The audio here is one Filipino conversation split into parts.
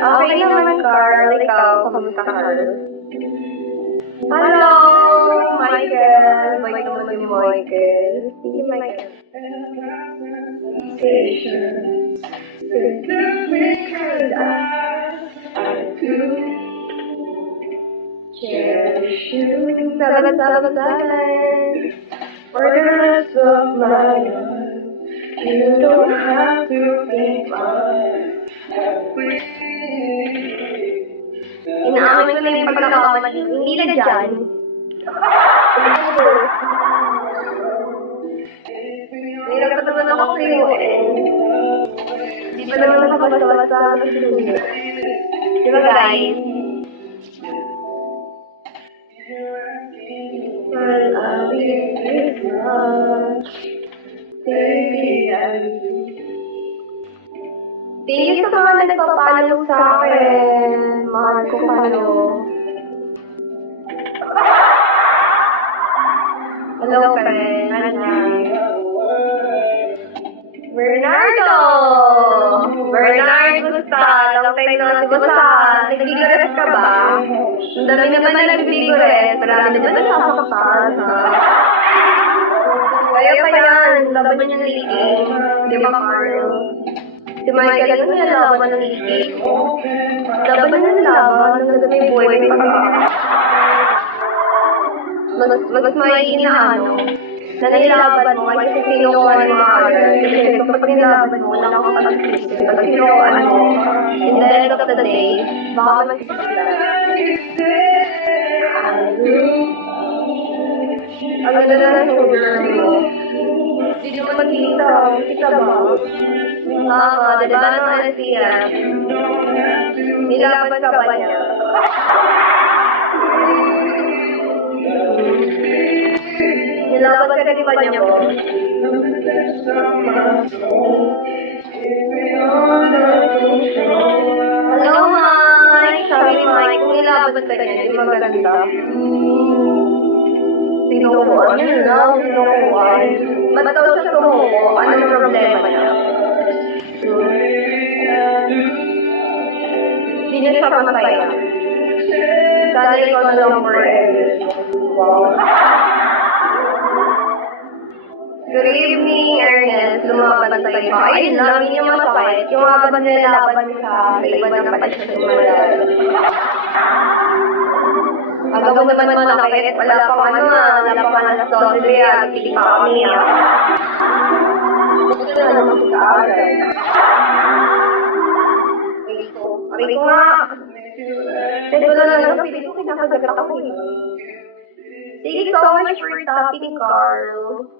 Okay naman, Carl. Ikaw, kamusta, Carl? Hello, Michael. Bait naman ni Michael. Sige, Michael. Cherish you. Salamat. For the rest of my life. You don't have to be mine. Inaamin ko na yung pagkakamali. Hindi na dyan. Nahirap naman ako sa'yo eh. Hindi pa naman nakabasa-basa sa susunod. Diba guys? Well, I'll be this much. Baby, Thank you sa mga nagpapalo sa akin. Mahal ko kayo. Hello, friend. Bernardo! Bernard, kumusta? Long time na nagbusa. Nagbigores ka ba? Ang dami naman na nagbigores. Marami naman na sasakapal. Kaya pa yan. Laban yung leaking. Di ba, Carl? Si Michael, ano yung laban ng leaking? Laban ng laban. Nagdami may buhay pa ka. Mas maiging na ano. Na nilaban mo kasi sinukuha ng mga kasi kapag nilaban mo, wala kang patagsisi. Kapag sinukuha mo, in the end of the day, baka magsisila. Ang ganda na ng shoulder mo. Hindi mo magkita. Kita ba? Tama, diba naman siya? Nilaban ka ba niya? Nilaban ka di ba niya mo? Hello, Mike! Sabi Mike, kung nilaban ka niya, di ba maganda? Sinukuan niya lang, sinukuan. Ba't daw siya sumuko? Anong problema niya? Hindi niya siya masaya. Sana ikaw na lang forever. Wow. Good evening, Ernest. Lumaban sa iba. Ayun lang, yun yung masakit. Yung mga ba't nilalaban sa iba ng pati sa sumalan. Ang gawin naman manakit, wala pang ano wala pang alas 12 yan, hindi pa kami Gusto na naman sa aral. Aray ko nga. Kasi wala na lang, pili ko kinakagat ako eh. Thank you so much for tapping, Carl.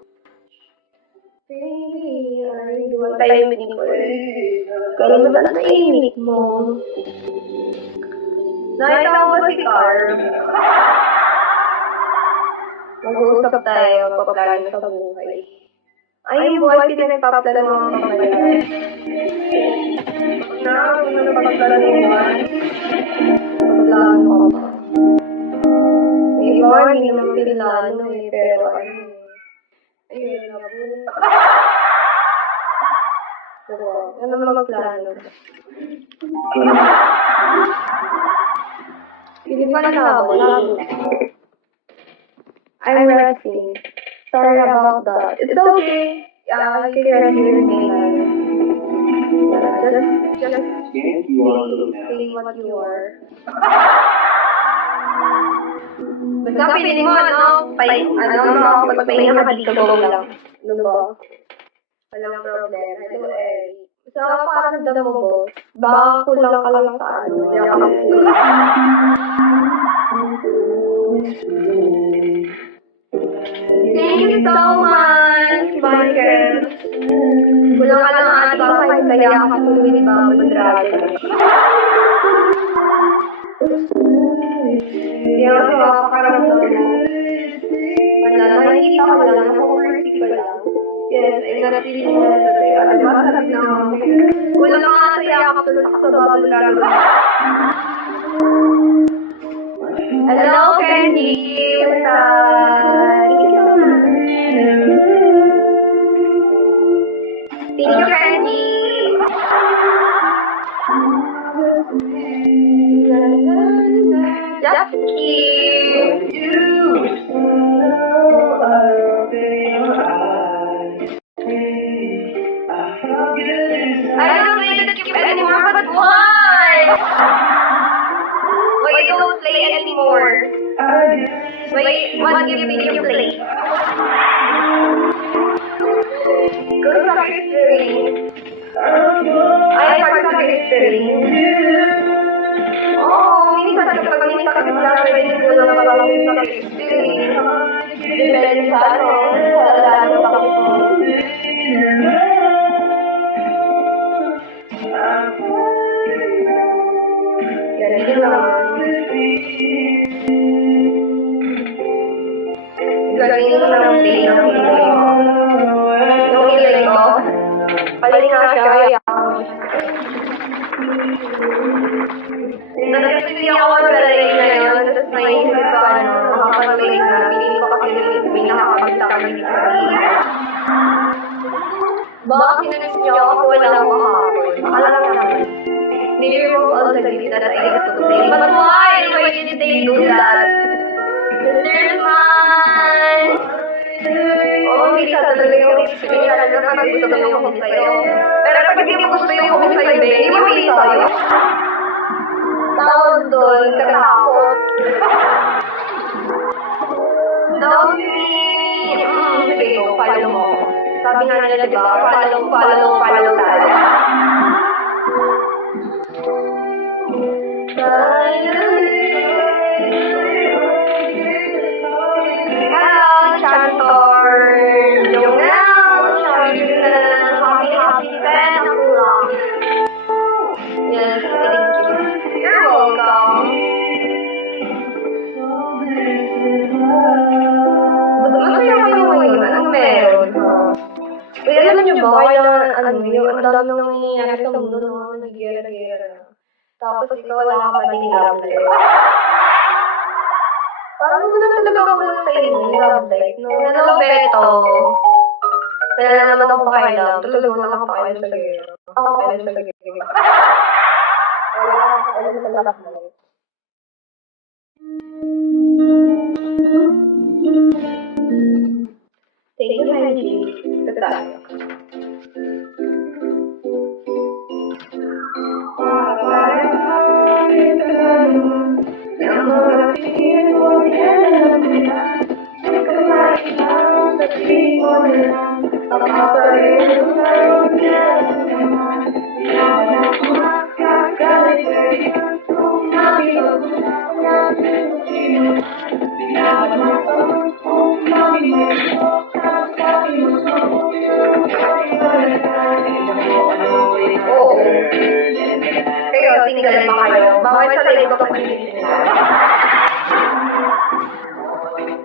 Hey, wala tayo meeting ko eh. Kaya mo na naimik mo. Nakita ko ba si Carl? Mag-uusap tayo papagano sa buhay. Ay, yung buhay pinagpapadala ng mga pamayan. Kung ano pagpadala ng buhay, pagplano ka ba? May iba, hindi naman pinilano eh, pero ano. Ayun, nabun. Pero, ano naman magplano? Hindi pa na labo. I'm resting. Sorry about that. It's okay. Yeah, you can hear me. Just say what you are. Basta piling mo, magpapahinga ka dito lang. Ano ba? Walang problema. Basta parang dam mo, boss. Baka kulang ka lang sa ano. Thank you so much, Michael. Kulang ka lang ata kahit kaya ka tuloy ni Baba Dragon. Kaya ako makakaramdam mo. Wala, nakikita ko lang, nakukursi ko lang. Yes, ay narating mo na sa tayo. Ano ba, sarap na ako. Kulang ka kaya ka tuloy sa Baba Dragon. Hello, Candy! What's up? Thank you, Candy! I don't play the skip anymore, but why? Why don't play anymore? Wait, what game did you play? Go to Soccer History. I am part of Soccer History. Oh, minsan kapag minisakit na pwede ko lang kapag Soccer History. Depende sa sa lalo kapag mo. Ganyan naman. Galing mo ng play ng kilay mo. Yung kilay ko, paling nga siya, nag-play ako mag-play ngayon, tapos naisip ko makapag-play na, pinili ko kasi may nakakapag-play sa baka sinunod niyo ako wala akong kahapon. Akala lang naman. Niliremove all the games that I used to play. But why? Why did they do that? There's mine! Oo, minsan talaga yung experience na kapag gusto mo yung kumis sa'yo. Pero pag hindi mo gusto yung kumis sa'yo, hindi mo hindi sa'yo. Tawag doon, katakot. Daw ni... sige ko, follow mo. Sabi nga nila, diba? Follow tayo. Hello, Chantor! Yung now, happy fan ako lang. Yes, thank you. You're welcome. Masaya kayo ngayon. Anong meron? Uy, alam niyo ba, kailangan, yung ang dami nang nangyayari sa mundo ng mga nag-gera-gera. Tapos ikaw wala ka pa din love life. Parang wala talaga ako sa inyo, love life. No, hello, Beto. Kaya naman ako pakailam. Talaga wala akong pakailam sa gera. Ako pakailam sa gera. Wala akong pakailam sa love life. Thank you, Henry. Tata. Kayo, tinigalan ba kayo? Bawal sa live ko pag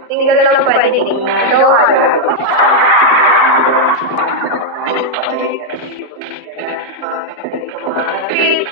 tinigalan lang pwede. Go hard. Please,